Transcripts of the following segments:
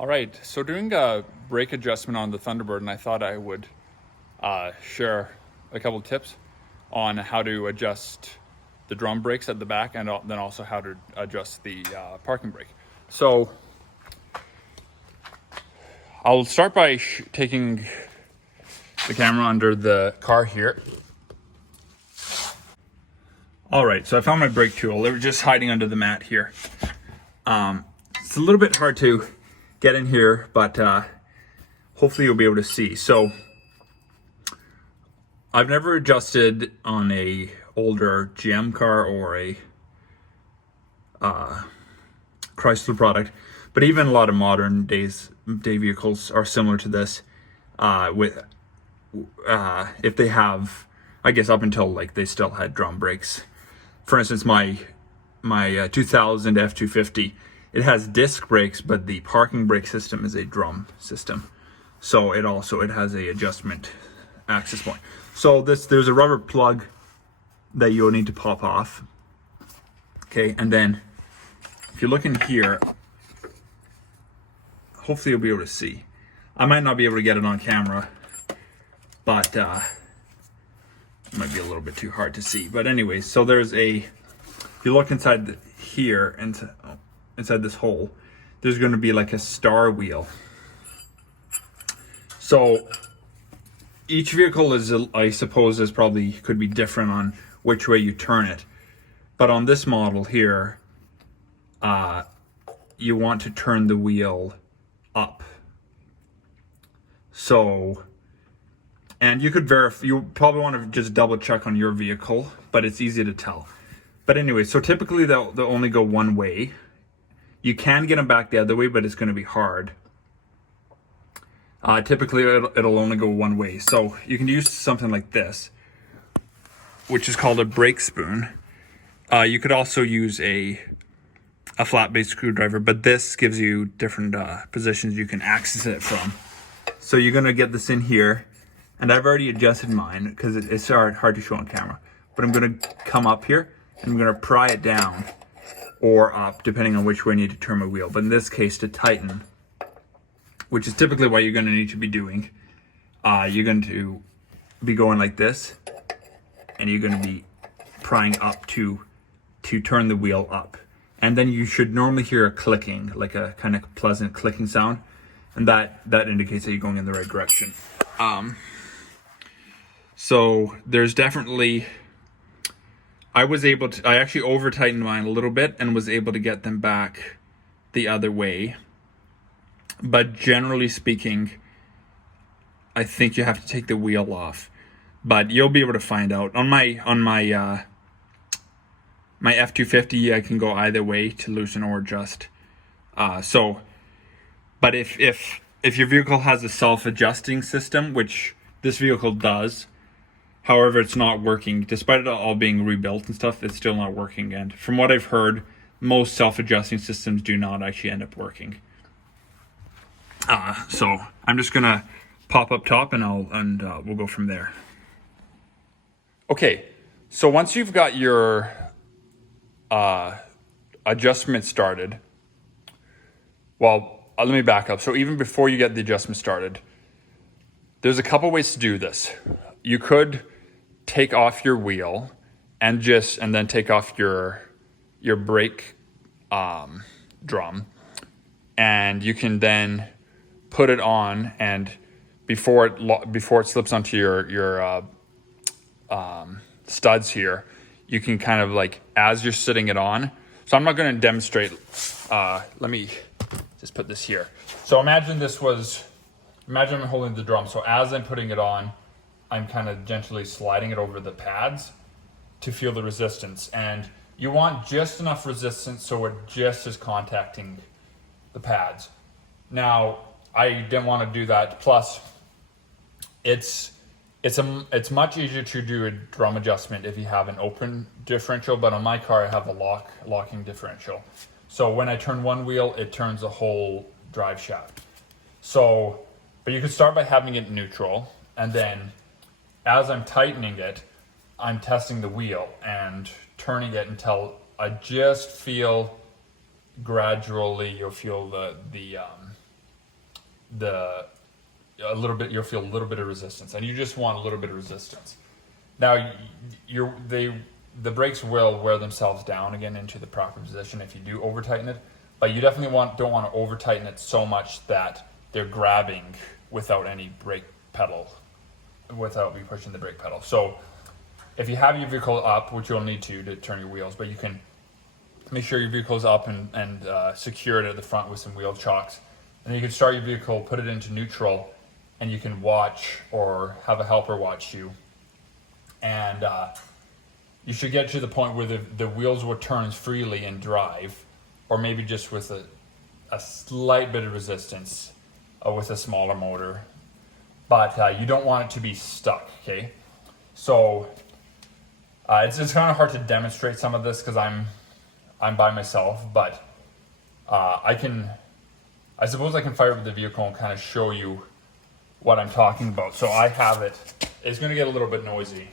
All right, so doing a brake adjustment on the Thunderbird, and I thought I would share a couple tips on how to adjust the drum brakes at the back, and then also how to adjust the parking brake. So I'll start by taking the camera under the car here. All right, so I found my brake tool. They were just hiding under the mat here. It's a little bit hard to get in here, but hopefully you'll be able to see. So I've never adjusted on a older GM car or a Chrysler product, but even a lot of modern day vehicles are similar to this. With if they have, I guess up until like they still had drum brakes. For instance, my 2000 F250, it has disc brakes, but the parking brake system is a drum system. So it has a adjustment access point. So there's a rubber plug that you'll need to pop off. Okay, and then if you look in here, hopefully you'll be able to see. I might not be able to get it on camera, but it might be a little bit too hard to see. But anyways, so if you look inside here, inside this hole, there's going to be like a star wheel. So each vehicle I suppose could be different on which way you turn it. But on this model here, you want to turn the wheel up. So, and you probably want to just double check on your vehicle, but it's easy to tell. But anyway, so typically they'll only go one way. You can get them back the other way, but it's going to be hard. Typically it'll only go one way. So you can use something like this, which is called a brake spoon. You could also use a flat base screwdriver, but this gives you different positions you can access it from. So you're going to get this in here, and I've already adjusted mine because it's hard to show on camera. But I'm going to come up here and I'm going to pry it down or up, depending on which way I need to turn my wheel. But in this case, to tighten, which is typically what you're going to need to be doing, you're going to be going like this, and you're going to be prying up to turn the wheel up. And then you should normally hear a clicking, like a kind of pleasant clicking sound, and that indicates that you're going in the right direction. So there's definitely, I actually over tightened mine a little bit and was able to get them back the other way. But generally speaking, I think you have to take the wheel off. But you'll be able to find out. On my F250, I can go either way to loosen or adjust. But if your vehicle has a self-adjusting system, which this vehicle does, however, it's not working. Despite it all being rebuilt and stuff, it's still not working. And from what I've heard, most self-adjusting systems do not actually end up working. So I'm just gonna pop up top, and we'll go from there. Okay, so once you've got your adjustment started, well, let me back up. So even before you get the adjustment started, there's a couple ways to do this. You could take off your wheel and then take off your brake drum, and you can then put it on, and before it slips onto your studs here, you can kind of like, as you're sitting it on. So I'm not going to demonstrate. Let me just put this here. So imagine I'm holding the drum. So as I'm putting it on, I'm kind of gently sliding it over the pads to feel the resistance. And you want just enough resistance so it just is contacting the pads. Now, I didn't want to do that. Plus, it's much easier to do a drum adjustment if you have an open differential, but on my car I have a locking differential. So when I turn one wheel, it turns the whole drive shaft. So, but you could start by having it neutral, and then as I'm tightening it, I'm testing the wheel and turning it until I just feel gradually, you'll feel a little bit, you'll feel a little bit of resistance, and you just want a little bit of resistance. Now, the brakes will wear themselves down again into the proper position if you do over tighten it, but you definitely don't want to over tighten it so much that they're grabbing without any brake pedal, without you pushing the brake pedal. So if you have your vehicle up, which you'll need to turn your wheels, but you can make sure your vehicle's up and secure it at the front with some wheel chocks. And then you can start your vehicle, put it into neutral, and you can watch or have a helper watch you. And you should get to the point where the wheels will turn freely and drive, or maybe just with a slight bit of resistance with a smaller motor. But you don't want it to be stuck, okay? So it's kind of hard to demonstrate some of this because I'm by myself, but I suppose I can fire up the vehicle and kind of show you what I'm talking about. So I have it. It's going to get a little bit noisy.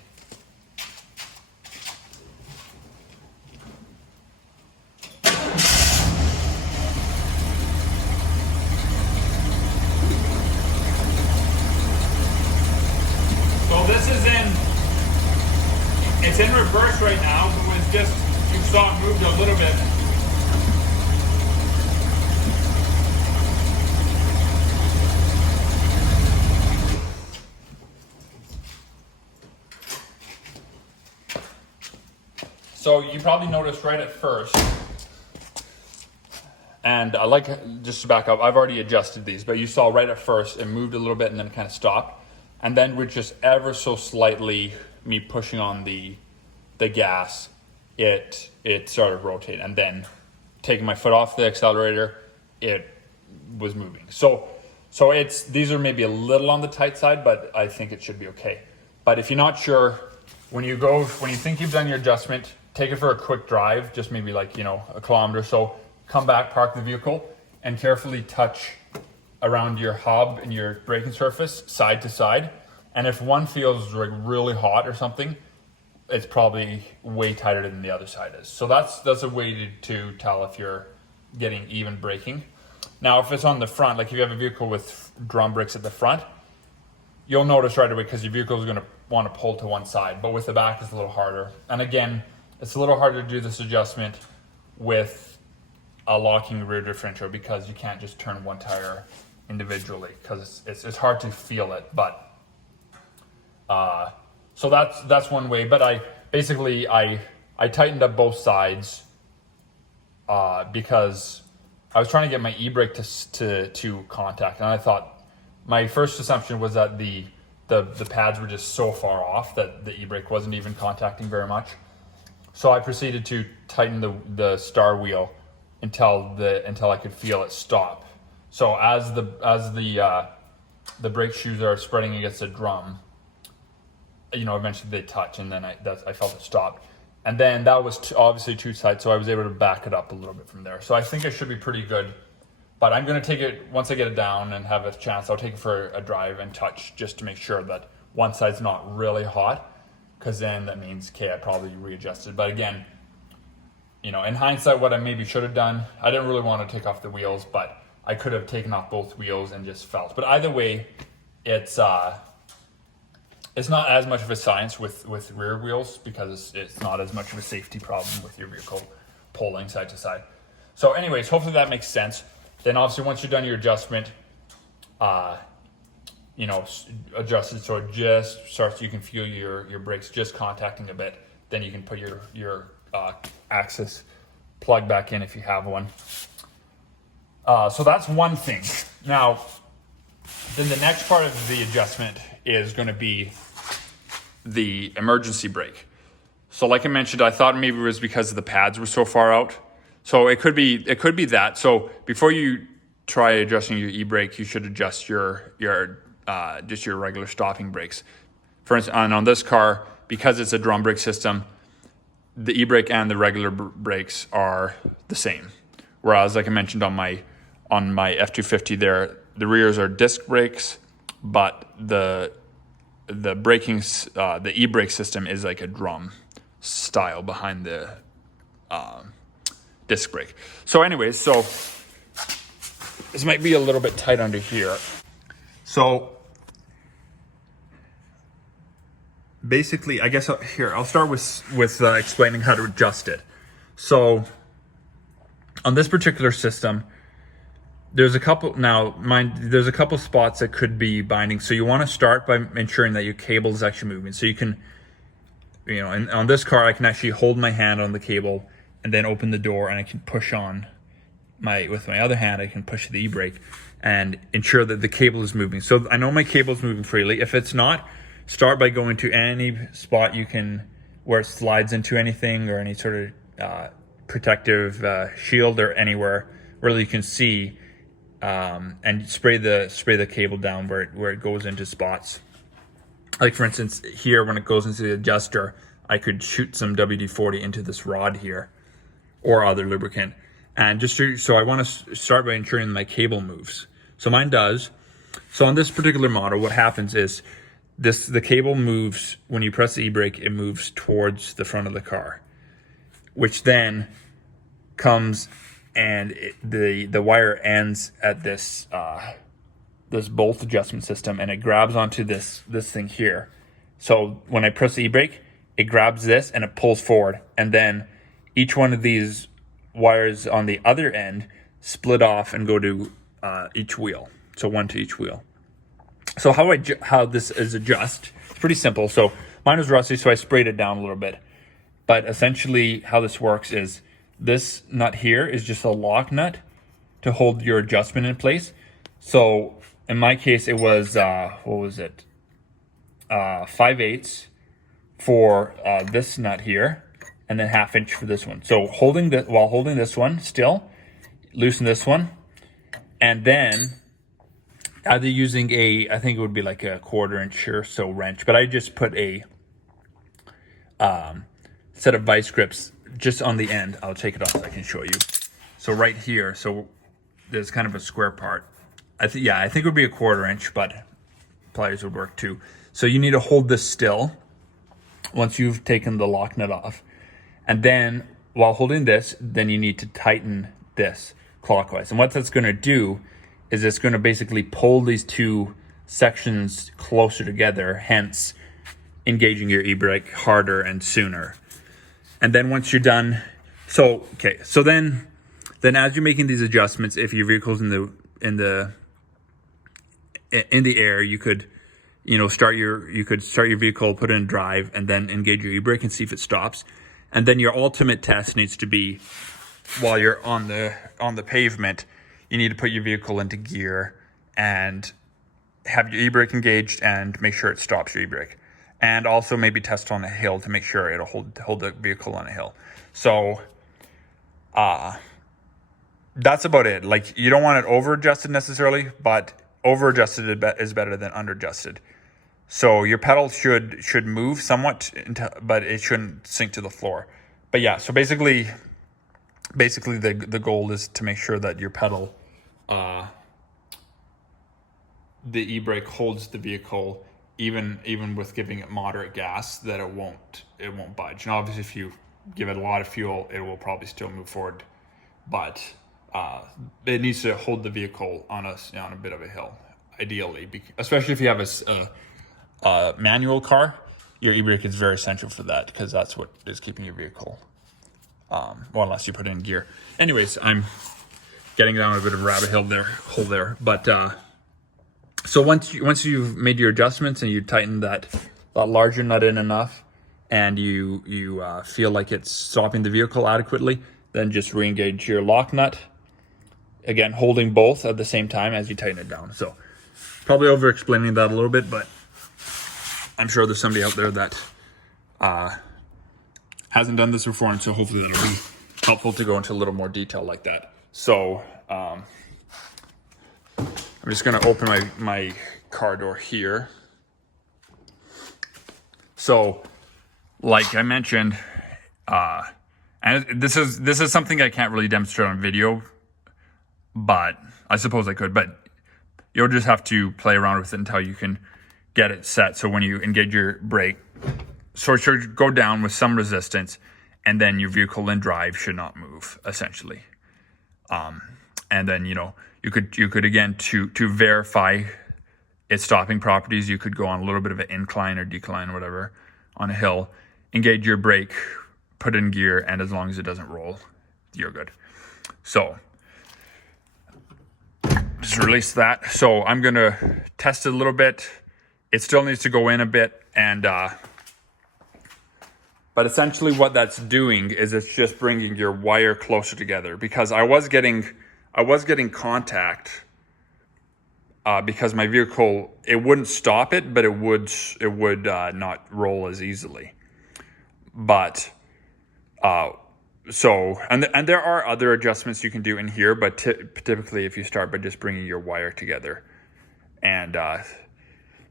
So this is it's in reverse right now, but it's just, you saw it moved a little bit. So you probably noticed right at first, and just to back up, I've already adjusted these, but you saw right at first it moved a little bit and then kind of stopped. And then with just ever so slightly me pushing on the gas, it started rotating, and then taking my foot off the accelerator, it was moving. So these are maybe a little on the tight side, but I think it should be okay. But if you're not sure, when you think you've done your adjustment, take it for a quick drive, just maybe like, a kilometer or so, come back, park the vehicle, and carefully touch around your hub and your braking surface side to side. And if one feels like really hot or something, it's probably way tighter than the other side is. So that's a way to tell if you're getting even braking. Now, if it's on the front, like if you have a vehicle with drum brakes at the front, you'll notice right away because your vehicle is going to want to pull to one side. But with the back, it's a little harder. And again, it's a little harder to do this adjustment with a locking rear differential because you can't just turn one tire individually because it's hard to feel it. But so that's one way. But I tightened up both sides because I was trying to get my e-brake to contact, and I thought my first assumption was that the pads were just so far off that the e-brake wasn't even contacting very much. So I proceeded to tighten the star wheel until I could feel it stop. So as the brake shoes are spreading against the drum, eventually they touch, and then I felt it stop. And then that was obviously too tight, so I was able to back it up a little bit from there. So I think it should be pretty good. But I'm going to take it, once I get it down and have a chance, I'll take it for a drive and touch just to make sure that one side's not really hot, because then that means, okay, I probably readjusted. But again, in hindsight, what I maybe should have done, I didn't really want to take off the wheels, but I could have taken off both wheels and just felt. But either way, it's not as much of a science with rear wheels because it's not as much of a safety problem with your vehicle pulling side to side. So anyways, hopefully that makes sense. Then obviously once you're done your adjustment, adjust it so it just starts, you can feel your brakes just contacting a bit. Then you can put your axis plug back in if you have one. So that's one thing. Now, then the next part of the adjustment is going to be the emergency brake. So like I mentioned, I thought maybe it was because the pads were so far out. So it could be that. So before you try adjusting your e-brake, you should adjust your just your regular stopping brakes. For instance, on this car, because it's a drum brake system, the e-brake and the regular brakes are the same. Whereas, like I mentioned on my F-250 there, the rears are disc brakes, but the braking, the e-brake system is like a drum style behind the disc brake. So anyways, this might be a little bit tight under here. So basically, I guess here, I'll start with explaining how to adjust it. So on this particular system, there's a couple there's a couple spots that could be binding. So you want to start by ensuring that your cable is actually moving. So you can, and on this car, I can actually hold my hand on the cable and then open the door, and I can push on with my other hand, I can push the e-brake and ensure that the cable is moving. So I know my cable is moving freely. If it's not, start by going to any spot where it slides into anything or any sort of protective shield or anywhere where you can see, and spray the cable down where it goes into spots. Like for instance, here when it goes into the adjuster, I could shoot some WD-40 into this rod here or other lubricant. And so I want to start by ensuring that my cable moves. So mine does. So on this particular model, what happens is the cable moves when you press the e-brake. It moves towards the front of the car, which then comes and the wire ends at this bolt adjustment system, and it grabs onto this thing here. So when I press the e-brake, it grabs this and it pulls forward, and then each one of these wires on the other end split off and go to each wheel. So one to each wheel. So how this is adjust, it's pretty simple. So mine was rusty, so I sprayed it down a little bit. But essentially how this works is this nut here is just a lock nut to hold your adjustment in place. So in my case, it was, 5/8 for this nut here, and then 1/2 inch for this one. So while holding this one still, loosen this one, and then either using I think it would be like a 1/4 inch or so wrench, but I just put a set of vice grips just on the end. I'll take it off so I can show you. So right here, so there's kind of a square part. I think it would be a 1/4 inch, but pliers would work too. So you need to hold this still once you've taken the lock nut off. And then while holding this, then you need to tighten this clockwise. And what that's going to do is it's going to basically pull these two sections closer together, hence engaging your e-brake harder and sooner. And then once you're done, so then as you're making these adjustments, if your vehicle's in the air, you could start your vehicle, put it in drive, and then engage your e-brake and see if it stops. And then your ultimate test needs to be while you're on the pavement, you need to put your vehicle into gear and have your e-brake engaged and make sure it stops your e-brake. And also maybe test on a hill to make sure it'll hold the vehicle on a hill. So that's about it. Like, you don't want it over adjusted necessarily, but over adjusted is better than under adjusted. So your pedal should move somewhat, but it shouldn't sink to the floor. But yeah, so basically the goal is to make sure that your pedal, the e-brake holds the vehicle even with giving it moderate gas, that it won't budge. And obviously if you give it a lot of fuel, it will probably still move forward, but it needs to hold the vehicle on a bit of a hill, ideally, especially if you have a manual car. Your e-brake is very essential for that, because that's what is keeping your vehicle, well, unless you put it in gear. Anyways, I'm getting down a bit of a rabbit hole there, but so once you've made your adjustments and you tighten that larger nut in enough, and you feel like it's stopping the vehicle adequately, then just re-engage your lock nut. Again, holding both at the same time as you tighten it down. So probably over explaining that a little bit, but I'm sure there's somebody out there that hasn't done this before, and so hopefully that'll be helpful to go into a little more detail like that. So I'm just going to open my car door here. So like I mentioned, and this is something I can't really demonstrate on video, but I suppose I could, but you'll just have to play around with it until you can get it set. So when you engage your brake, so it should go down with some resistance, and then your vehicle in drive should not move, essentially. And then, you could again, to verify its stopping properties, you could go on a little bit of an incline or decline, whatever, on a hill, engage your brake, put in gear, and as long as it doesn't roll, you're good. So just release that. So I'm gonna test it a little bit. It still needs to go in a bit, and but essentially what that's doing is it's just bringing your wire closer together, because I was getting contact because my vehicle, it wouldn't stop it, but it would not roll as easily. But so there are other adjustments you can do in here, but typically if you start by just bringing your wire together, and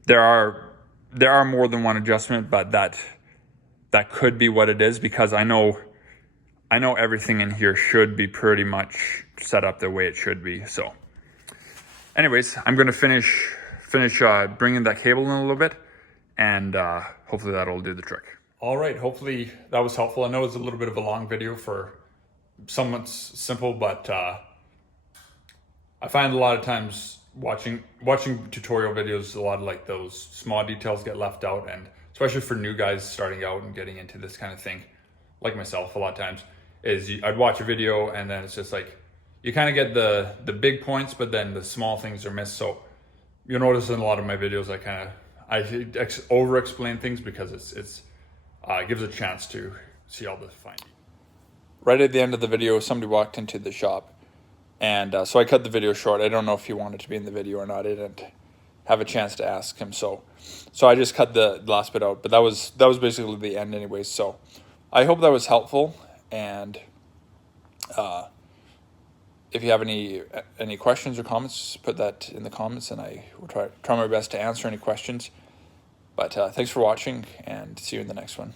there are more than one adjustment, but that could be what it is, because I know everything in here should be pretty much set up the way it should be. So anyways, I'm going to finish bringing that cable in a little bit, and hopefully that'll do the trick. All right, hopefully that was helpful. I know it's a little bit of a long video for somewhat simple, but I find a lot of times watching tutorial videos, a lot of like those small details get left out, and especially for new guys starting out and getting into this kind of thing, like myself, a lot of times, I'd watch a video and then it's just like, you kind of get the big points, but then the small things are missed. So you'll notice in a lot of my videos, I over explain things, because it gives a chance to see all the fine. Right at the end of the video, somebody walked into the shop, and so I cut the video short. I don't know if he wanted to be in the video or not. I didn't have a chance to ask him, so I just cut the last bit out. But that was basically the end anyways. So I hope that was helpful, and if you have any questions or comments, put that in the comments, and I will try my best to answer any questions. But thanks for watching, and see you in the next one.